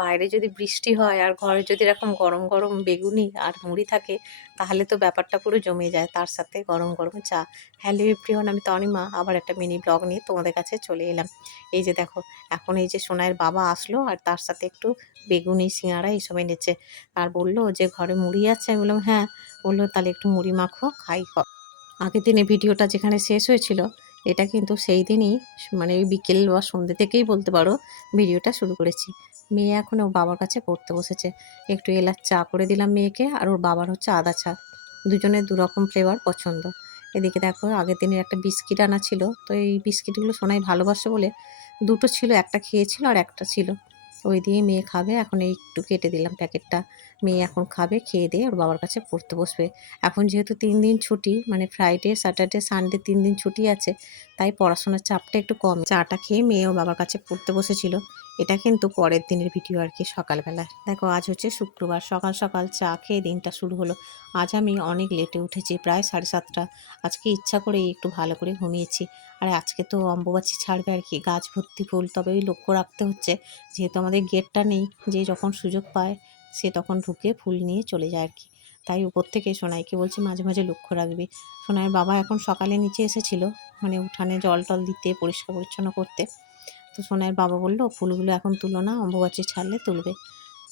বাইরে যদি বৃষ্টি হয় আর ঘরে যদি এরকম গরম গরম বেগুনি আর মুড়ি থাকে, তাহলে তো ব্যাপারটা পুরো জমে যায়, তার সাথে গরম গরম চা। হ্যালো এভরিওয়ান, আমি তনিমা আবার একটা মিনি ব্লগ নিয়ে তোমাদের কাছে চলে এলাম। এই যে দেখো, এখন এই যে সোনাইয়ের বাবা আসলো আর তার সাথে একটু বেগুনি সিঙাড়া এইসব এনেছে। আর বললো যে ঘরে মুড়ি আছে, আমি বললাম হ্যাঁ। বললো তাহলে একটু মুড়ি মাখো, খাই। আগের দিনে ভিডিওটা যেখানে শেষ হয়েছিল, এটা কিন্তু সেই দিনই, মানে ওই বিকেল বা সন্ধ্যে থেকেই বলতে পারো ভিডিওটা শুরু করেছি। মেয়ে এখন ওর বাবার কাছে পড়তে বসেছে। একটু এলাচ চা করে দিলাম মেয়েকে, আর ওর বাবার হচ্ছে আদা চা। দুজনের দুরকম ফ্লেভার পছন্দ। এদিকে দেখো, আগের দিনের একটা বিস্কিট আনা ছিল, তো এই বিস্কিটগুলো সোনাই ভালোবাসে বলে দুটো ছিল, একটা খেয়েছিল আর একটা ছিল। ওই দিয়ে মেয়ে খাবে। এখন এই একটু কেটে দিলাম প্যাকেটটা। মেয়ে এখন খাবে, খেয়ে দিয়ে ওর বাবার কাছে পড়তে বসবে। এখন যেহেতু ৩ দিন ছুটি, মানে ফ্রাইডে, স্যাটারডে, সানডে ৩ দিন ছুটি আছে, তাই পড়াশোনার চাপটা একটু কম। চাটা খেয়ে মেয়ে ওর বাবার কাছে পড়তে বসেছিল। এটা কিন্তু পরের দিনের ভিডিও আর কি, সকালবেলা। দেখো, আজ হচ্ছে শুক্রবার, সকাল সকাল চা খেয়ে দিনটা শুরু হলো। আজ আমি অনেক লেটে উঠেছি, প্রায় 7:30। আজকে ইচ্ছা করেই একটু ভালো করে ঘুমিয়েছি। আর আজকে তো অম্বুবাচী ছাড়বে আর কি, গাছ ভর্তি ফুল। তবে ওই লক্ষ্য রাখতে হচ্ছে, যেহেতু আমাদের গেটটা নেই, যে যখন সুযোগ পায় সে তখন ঢুকে ফুল নিয়ে চলে যায় আর কি। তাই উপর থেকে সোনাইকে বলছি মাঝে মাঝে লক্ষ্য রাখবি। সোনাইয়ের বাবা এখন সকালে নিচে এসেছিল, মানে উঠানে জল টল দিতে, পরিষ্কার পরিচ্ছন্ন করতে। তো সোনাইয়ের বাবা বলল ফুলগুলো এখন তুলো না, অম্বুবাচী ছাড়লে তুলবে।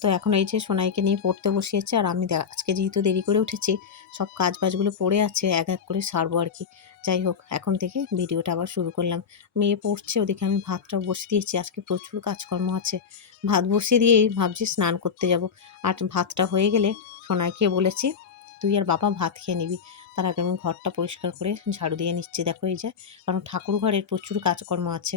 তো এখন এই যে সোনাইকে নিয়ে পড়তে বসিয়েছে, আর আমি আজকে যেহেতু দেরি করে উঠেছি, সব কাজ বাজগুলো পড়ে আছে, এক এক করে সারবো আর কি। যাই হোক, এখন থেকে ভিডিওটা আবার শুরু করলাম। মেয়ে পড়ছে, ওদিকে আমি ভাতটা বসিয়ে দিয়েছি। আজকে প্রচুর কাজকর্ম আছে। ভাত বসিয়ে দিয়েই ভাবছি স্নান করতে যাব। আর ভাতটা হয়ে গেলে সোনাইকে বলেছি তুই আর বাবা ভাত খেয়ে নিবি। তার আগে আমি ঘরটা পরিষ্কার করে ঝাড়ু দিয়ে নিচ্ছি। দেখো এই যে, কারণ ঠাকুর ঘরের প্রচুর কাজকর্ম আছে।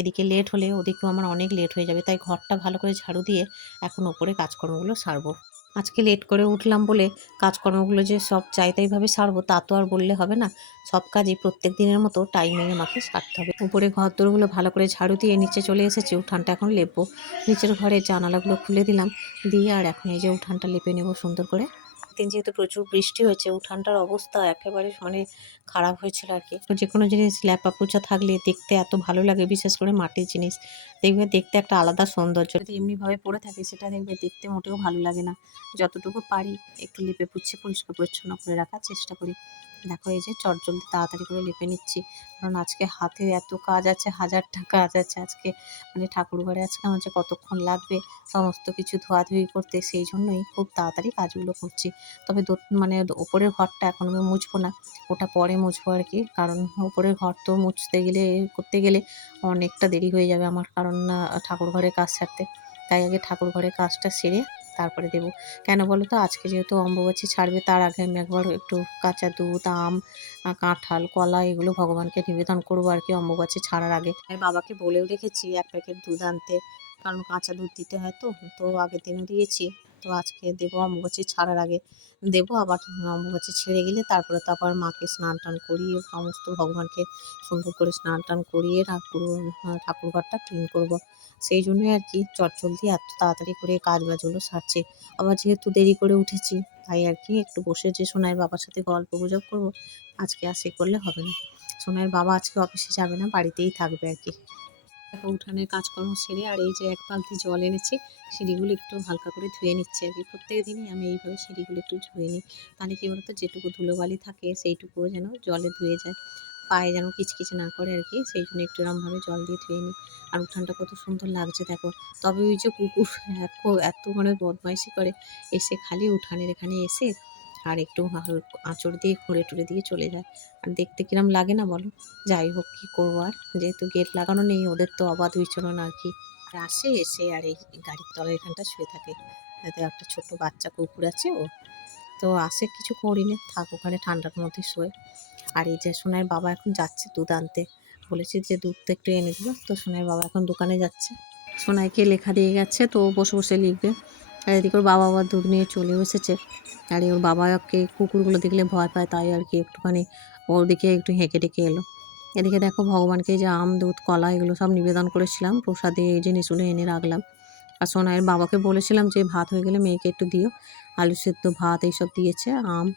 এদিকে লেট হলে ওদিকেও আমার অনেক লেট হয়ে যাবে, তাই ঘরটা ভালো করে ঝাড়ু দিয়ে এখন ওপরে কাজকর্মগুলো সারবো। আজকে লেট করে উঠলাম বলে কাজকর্মগুলো যে সব চাইতাইভাবে সারবো তা তো আর বললে হবে না। সব কাজই প্রত্যেক দিনের মতো টাইমে আমাকে সারতে হবে। উপরে ঘর দোরগুলো ভালো করে ঝাড়ু দিয়ে নিচে চলে এসেছি, উঠানটা এখন লেপবো। নিচের ঘরের জানালাগুলো খুলে দিলাম, দিয়ে আর এখন এই যে উঠানটা লেপে নেবো সুন্দর করে। দিন যেহেতু প্রচুর বৃষ্টি হয়েছে, উঠানটার অবস্থা একেবারে মানে খারাপ হয়েছিল আর কি। যে কোনো জিনিস ল্যাপা পোছা থাকলে দেখতে এত ভালো লাগে, বিশেষ করে মাটির জিনিস দেখবে দেখতে একটা আলাদা সৌন্দর্য। যদি এমনিভাবে পড়ে থাকে সেটা দেখবে দেখতে মোটেও ভালো লাগে না। যতটুকু পারি একটু লেপে পুচ্ছে পরিষ্কার পরিচ্ছন্ন করে রাখার চেষ্টা করি। দেখো এই যে চটজলদি তাড়াতাড়ি করে লেপে নিচ্ছি, কারণ আজকে হাতে এত কাজ আছে, হাজারটা কাজ আছে আজকে। মানে ঠাকুর ঘরে আজকে আমার যে কতক্ষণ লাগবে সমস্ত কিছু ধোয়াধুয়ি করতে, সেই জন্যই খুব তাড়াতাড়ি কাজগুলো করছি। তবে মানে ওপরের ঘরটা এখন আমি মুছবো না, ওটা পরে মুছবো আর কি। কারণ ওপরের ঘর তো মুছতে গেলে, করতে গেলে অনেকটা দেরি হয়ে যাবে আমার, কারণ ঠাকুর ঘরে কাজ সারতে। তাই আগে ঠাকুর ঘরে কাজটা সেরে তারপরে দেবো। কেন বলো তো, আজকে যেহেতু অম্বুবাচী ছাড়বে, তার আগে আমি একবার একটু কাঁচা দুধ, আম, কাঁঠাল, কলা এগুলো ভগবানকে নিবেদন করবো আর কি, অম্বুবাচী ছাড়ার আগে। আমি বাবাকে বলেও রেখেছি 1 প্যাকেট দুধ আনতে, কারণ কাঁচা দুধ দিতে হয় তো। তো আগের দিনও দিয়েছি, তো আজকে দেবো, অম্বুবাচী ছাড়ার আগে দেবো। আবার অম্বুবাচী ছেড়ে গেলে তারপরে তো আবার মাকে স্নান টান করিয়ে সমস্ত ভগবানকে সুন্দর করে স্নান টান করিয়ে ঠাকুর ঘরটা ক্লিন করবো। সেই জন্যই আর কি চটজলদি এত তাড়াতাড়ি করে কাজ বাজগুলো সারছি। আবার যেহেতু দেরি করে উঠেছি, তাই আর কি একটু বসে যে সোনাইয়ের বাবার সাথে গল্প গুজব করবো, আজকে আর সে করলে হবে না। সোনাইয়ের বাবা আজকে অফিসে যাবে না, বাড়িতেই থাকবে আর কি। দেখো, উঠানের কাজকর্ম সেরে আর এই যে 1 বালতি জল এনেছি, সিঁড়িগুলো একটু হালকা করে ধুয়ে নিচ্ছি আর কি। প্রত্যেক দিনই আমি এইভাবে সিঁড়িগুলো একটু ধুয়ে নিই, তাহলে কী বলতো, যেটুকু ধুলোবালি থাকে সেইটুকুও যেন জলে ধুয়ে যায়, পায়ে যেন কিচকিচ না করে আর কি। সেই জন্য একটু এরমভাবে জল দিয়ে ধুয়ে নিই। আর উঠানটা কত সুন্দর লাগছে দেখো। তবে ওই যে কুকুর এত এত মানে বদমাইশি করে, এসে খালি উঠানের এখানে এসে আর একটু আঁচড় দিয়ে খুঁড়ে টুড়ে দিয়ে চলে যায়। আর দেখতে কিরম লাগে না বলো। যাই হোক, কী করবো আর, যেহেতু গেট লাগানো নেই, ওদের তো অবাধ বিচরণ আর কি। আর আসে, এসে আর এই গাড়ির তলায় এখানটা শুয়ে থাকে। এতে একটা ছোট্ট বাচ্চা কুকুর আছে ও। তো আসে, কিছু করি না, থাক ওখানে ঠান্ডার মধ্যে শোয়। আর এই যে সোনাইয়ের বাবা এখন যাচ্ছে দুধ আনতে, বলেছি যে দুধটা একটু এনে দিল। তো সোনাইয়ের বাবা এখন দোকানে যাচ্ছে, সোনাইকে লেখা দিয়ে গেছে, তো ও বসে বসে লিখবে। আর এদিকে ওর বাবা আবার দুধ নিয়ে চলেও এসেছে। আর ওর বাবাকে কুকুরগুলো দেখলে ভয় পায়, তাই আর কি একটুখানি ওর দিকে একটু হেঁকে টেকে এলো। এদিকে দেখো, ভগবানকে যে আম, দুধ, কলা এগুলো সব নিবেদন করেছিলাম, প্রসাদে এই জিনিসগুলো এনে রাখলাম। আর সোনাইয়ের বাবাকে বলেছিলাম যে ভাত হয়ে গেলে মেয়েকে একটু দিও। আলু সেদ্ধ, ভাত এইসব দিয়েছে, আম।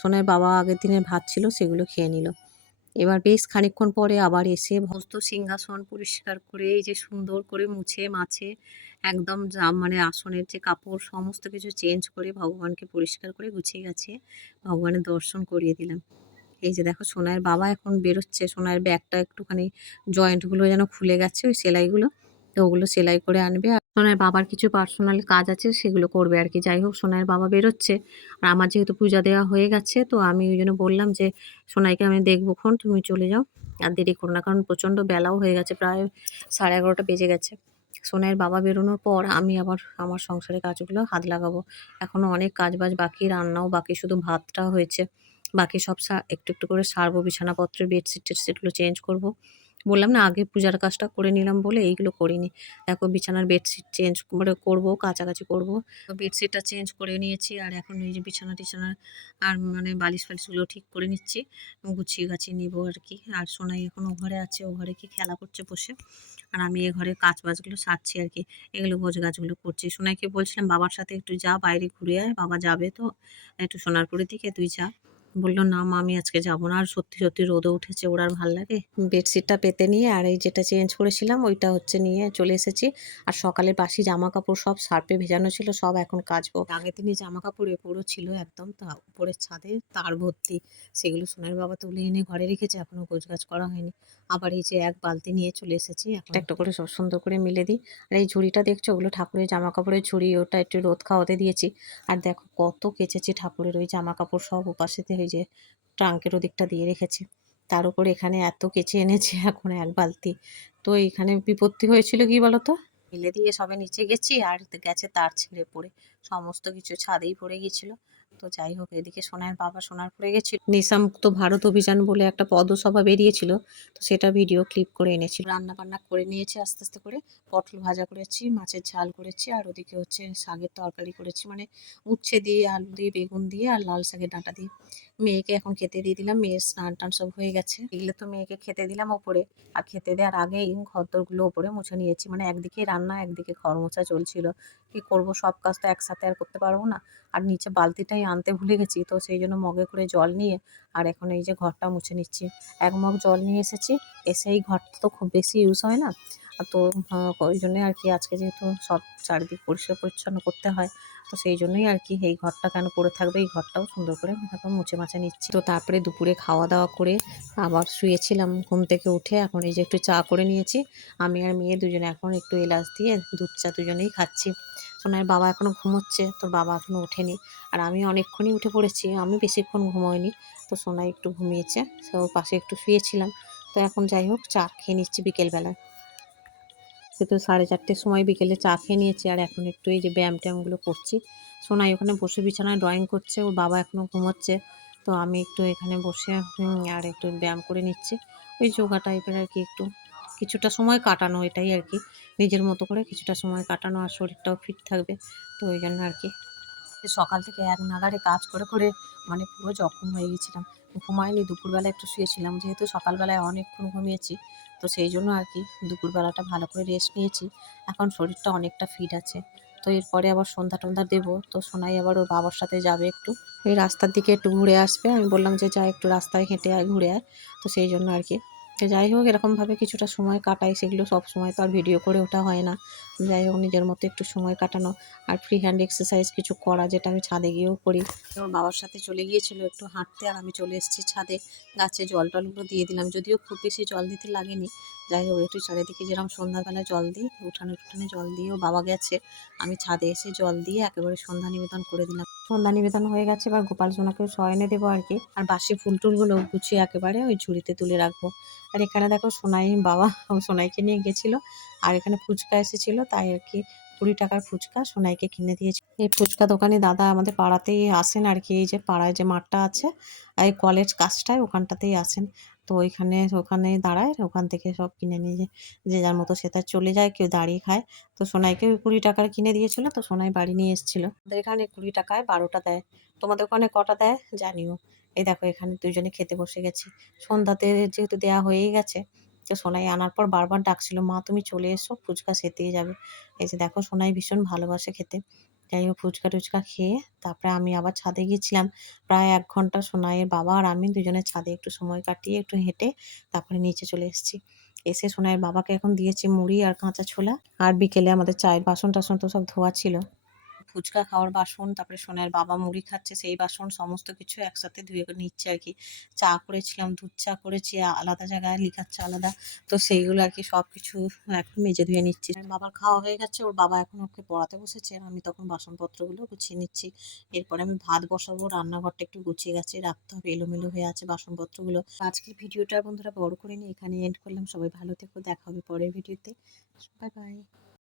সোনাইয়ের বাবা আগের দিনের ভাত ছিল, সেগুলো খেয়ে নিল। এবার বেশ খানিকক্ষণ পরে আবার এসে সমস্ত সিংহাসন পরিষ্কার করে এই যে সুন্দর করে মুছে মাছে একদম মানে আসনের যে কাপড় সমস্ত কিছু চেঞ্জ করে ভগবানকে পরিষ্কার করে গুছিয়ে গাছিয়ে ভগবানের দর্শন করিয়ে দিলাম। এই যে দেখো সোনাইয়ের বাবা এখন বেরোচ্ছে। সোনাইয়ের ব্যাগটা একটুখানি জয়েন্টগুলো যেন খুলে গেছে ওই সেলাইগুলো। তো ওগুলো সেলাই করে আনবে। আর সোনাইয়ের বাবার কিছু পার্সোনাল কাজ আছে সেগুলো করবে আরকি। যাই হোক সোনাইয়ের বাবা বেরোচ্ছে। আর আমার যেহেতু পূজা দেওয়া হয়ে গেছে তো আমি ওই জন্য বললাম যে, "সোনাইকে আমি দেখবোখন, তুমি চলে যাও। আর দেরি করো না।" কারণ প্রচণ্ড বেলাও হয়ে গেছে। প্রায় 11:30 বেজে গেছে। সোনাইয়ের বাবা বেরোনোর পর আমি আবার আমার সংসারের কাজগুলো হাত লাগাবো। এখনো অনেক কাজবাজ বাকি, রান্নাও বাকি, শুধু ভাতটা হয়েছে। বাকি সব একটু, একটু করে সারবো। বিছানাপত্র, বেডশিট-টেডশিটগুলো চেঞ্জ করবো। বললাম না আগে পূজার কাজটা করে নিলাম বলে এইগুলো করিনি। দেখো বিছানার বেডশিট চেঞ্জ করে করবো, কাচাকাচি করবো। তো বেডশিটটা চেঞ্জ করে নিয়েছি আর এখন এই যে বিছানা-টিছানা আর মানে বালিশ-ফালিশগুলো ঠিক করে নিচ্ছি। গুছিয়ে গাছিয়ে নিবো আরকি। আর সোনাই এখন ও ঘরে আছে, ও ঘরে কি খেলা করছে বসে। আর আমি এ ঘরে কাজ-বাজগুলো সারছি আরকি। এগুলো গোছগাছগুলো করছি। সোনাইকে বলছিলাম বাবার সাথে একটু যা বাইরে ঘুরে আয়। বাবা যাবে তো একটু সোনারপুরের দিকে, তুই যা। বলল, "না মা আমি আজকে যাব না।" আর সত্যি, সত্যি রোদও উঠেছে। ওর আর ভাল লাগে? বেডশিটটা পেতে নিয়ে আর এই যেটা চেঞ্জ করেছিলাম ওইটা হচ্ছে নিয়ে চলে এসেছি। আর সকালের বাসি জামাকাপড় সব সার্ফে ভেজানো ছিল, সব এখন কাচবো। আগের দিনের জামাকাপড় এঁপোড়ও ছিল একদম, তা উপরের ছাদে তার ভর্তি। সেগুলো সোনার বাবা তুলে এনে ঘরে রেখেছে, এখনো গোছগাছ করা হয়নি। আবার এই যে এক বালতি নিয়ে চলে এসেছি। এখন একটা করে সব সুন্দর করে মিলে দিই। আর এই ঝুড়িটা দেখছো ওগুলো ঠাকুরের জামাকাপড়ের ঝুড়ি, ওটা একটু রোদ খাওয়াতে দিয়েছি। আর দেখো কত কেচেছি ঠাকুরের ওই জামাকাপড় সব ওপাশেতে ওই যে ট্রাঙ্কের ওদিকটা দিয়ে রেখেছি। তার উপর এখানে এত কেচে এনেছি এখন এক বালতি। তো এইখানে বিপত্তি হয়েছিল কি বলতো? ফেলে দিয়ে সবে নিচে গেছি আর গেছে তার ছিঁড়ে পড়ে। সমস্ত কিছু ছাদেই পড়ে গিয়েছিল। তো যাই হোক এদিকে সোনাইয়ের বাবা সোনারপুরে গেছিল। নেশামুক্ত ভারত অভিযান বলে একটা পদসভা বেরিয়েছিল। তো সেটা ভিডিও ক্লিপ করে এনেছিল। রান্না-বান্না করে নিয়েছি আস্তে, আস্তে করে। পটল ভাজা করেছি, মাছের ঝাল করেছি আর ওদিকে হচ্ছে শাকের তরকারি করেছি। মানে উচ্ছে দিয়ে, আলু দিয়ে, বেগুন দিয়ে আর লাল শাকের ডাঁটা দিয়ে। মেয়েকে এখন খেতে দিয়ে দিলাম। মেয়ের স্নান-টান সব হয়ে গেছে। এগুলো তো মেয়েকে খেতে দিলাম ওপরে। আর খেতে দেওয়ার আগেই ঘরদোরগুলো ওপরে মুছে নিয়েছি। মানে একদিকে রান্না, একদিকে ঘর মোছা চলছিল। কি করব, সব কাজ তো একসাথে আর করতে পারবো না। আর নিচে বালতিটাই আনতে ভুলে গেছি। তো সেই জন্য মগে করে জল নিয়ে আর এখন এই যে ঘরটা মুছে নিচ্ছি। ১ মগ জল নিয়ে এসেছি। এসে এই ঘরটা তো খুব বেশি ইউজ হয় না। তো ওই জন্যই আর কি আজকে যেহেতু সব চারিদিক পরিষ্কার পরিচ্ছন্ন করতে হয়। তো সেই জন্যই আর কি এই ঘরটা কেন পড়ে থাকবে, এই ঘরটাও সুন্দর করে এখন মুছে মাছে নিচ্ছি। তো তারপরে দুপুরে খাওয়া-দাওয়া করে আবার শুয়েছিলাম। ঘুম থেকে উঠে এখন এই যে একটু চা করে নিয়েছি। আমি আর মেয়ে দুজনে এখন একটু এলাচ দিয়ে দুধ চা দুজনেই খাচ্ছি। সোনার বাবা এখনো ঘুমোচ্ছে, তোর বাবা এখনো ওঠেনি। আর আমি অনেকক্ষণই উঠে পড়েছি। আমি বেশিক্ষণ ঘুমোইনি। তো সোনাই একটু ঘুমিয়েছে। তো ওর পাশে একটু শুয়েছিলাম। তো এখন যাই হোক চা খেয়ে নিচ্ছি বিকেলবেলায়। সে তো 4:30 সময় বিকেলে চা খেয়ে নিয়েছি আর এখন একটু এই যে ব্যায়াম-ট্যায়ামগুলো করছি। সোনাই ওখানে বসে বিছানায় ড্রয়িং করছে, ওর বাবা এখনো ঘুমোচ্ছে। তো আমি একটু এখানে বসে আর একটু ব্যায়াম করে নিচ্ছি। ওই যোগা টাইপের আর কি, একটু কিছুটা সময় কাটানো, এটাই আর কি। নিজের মতো করে কিছুটা সময় কাটানো আর শরীরটাও ফিট থাকবে। তো ওই জন্য আর কি। সকাল থেকে এক নাগাড়ে কাজ করে, করে মানে পুরো জখম হয়ে গেছিলাম। ঘুমাইনি, দুপুরবেলা একটু শুয়েছিলাম। যেহেতু সকালবেলায় অনেকক্ষণ ঘুমিয়েছি, তো সেই জন্য আর কি দুপুরবেলাটা ভালো করে রেস্ট নিয়েছি। এখন শরীরটা অনেকটা ফিট আছে। তো এরপরে আবার সন্ধ্যা-টন্ধ্যা দেবো। তো সোনাই আবার ওর বাবার সাথে যাবে একটু। এই রাস্তার দিকে একটু ঘুরে আসবে। আমি বললাম যে, "যা একটু রাস্তায় হেঁটে আয়, ঘুরে আয়।" তো সেই জন্য আর কি। তো যাই হোক এরকমভাবে কিছুটা সময় কাটাই। সেগুলো সবসময় তো আর ভিডিও করে ওঠা হয় না। যাই হোক নিজের মতো একটু সময় কাটানো আর ফ্রি হ্যান্ড এক্সারসাইজ কিছু করা, যেটা আমি ছাদে গিয়েও করি। ওর বাবার সাথে চলে গিয়েছিল একটু হাঁটতে আর আমি চলে এসেছি ছাদে। গাছে জল-টলগুলো দিয়ে দিলাম। যদিও খুব বেশি জল দিতে লাগেনি। যাই হোক একটু চারিদিকে যেরকম সন্ধ্যাবেলায় জল দিই, উঠানে-টুঠানে জল দিয়েও বাবা গেছে। আমি ছাদে এসে জল দিয়ে একেবারে সন্ধ্যা নিবেদন করে দিলাম। সন্ধ্যা নিবেদন হয়ে গেছে, এবার গোপাল সোনাকেও শয়নে দেবো আর কি। আর বাসি ফুল-টুলগুলো গুছিয়ে একেবারে ওই ঝুড়িতে তুলে রাখবো। আর এখানে দেখো সোনাই বাবা সোনাইকে নিয়ে গেছিল। আর এখানে ফুচকা এসেছিল, তাই আর কি 20 টাকার ফুচকা সোনাইকে কিনে দিয়েছি। এই ফুচকা দোকানি দাদা আমাদের পাড়াতেই আসেন আর কি। এই যে পাড়ায় যে মাঠটা আছে, এই কলেজ কাছটায় ওখানটাতেই আসেন। তো ওখানে দাঁড়ায়, ওখান থেকে সব কিনে নিয়ে যে যার মতো সে তার চলে যায়, কেউ দাঁড়িয়ে খায়। তো সোনাইকে ওই 20 টাকার কিনে দিয়েছিল, তো সোনাই বাড়ি নিয়ে এসেছিল। আমাদের এখানে 20 টাকায় 12টা দেয়। তোমাদের ওখানে কটা দেয় জানিও। এই দেখো এখানে দুজনে খেতে বসে গেছি। সন্ধ্যাতে যেহেতু দেয়া হয়েই গেছে, তো সোনাই আনার পর বারবার ডাকছিল, "মা তুমি চলে এসো, ফুচকা সেতেই যাবে।" এই যে দেখো সোনাই ভীষণ ভালোবাসে খেতে। যাই হোক ফুচকা টুচকা খেয়ে তারপরে আমি আবার ছাদে গেছিলাম। প্রায় ১ ঘন্টা সোনাইয়ের বাবা আর আমি দুজনে ছাদে একটু সময় কাটিয়ে একটু হেঁটে তারপরে নিচে চলে এসেছি। এসে সোনাইয়ের বাবাকে এখন দিয়েছি মুড়ি আর কাঁচা ছোলা। আর বিকেলে আমাদের চায়ের বাসন-টাসন তো সব ধোয়া ছিল। ফুচকা খাওয়ার বাসন, তারপরে সোনাইয়ের বাবা মুড়ি খাচ্ছে সেই বাসন সমস্ত কিছু একসাথে ধুয়ে নিচ্ছে আরকি। চা করেছিলাম, দুধ চা করেছি আলাদা জায়গায়, লিকার চা আলাদা। তো সেইগুলো আরকি সবকিছু এখন মেজে ধুয়ে নিচ্ছি। বাবার খাওয়া হয়ে গেছে, ওর বাবা এখন ওকে পড়াতে বসেছে আর আমি তখন বাসনপত্রগুলো গুছিয়ে নিচ্ছি। এরপরে আমি ভাত বসাবো, রান্নাঘরটা একটু গুছিয়ে গাছিয়ে রাখতে হবে, এলোমেলো হয়ে আছে বাসনপত্রগুলো। আজকের ভিডিওটা বন্ধুরা বড় করিনি, এখানেই এন্ড করলাম। সবাই ভালো থেকো, দেখা হবে পরের ভিডিওতে। Bye bye.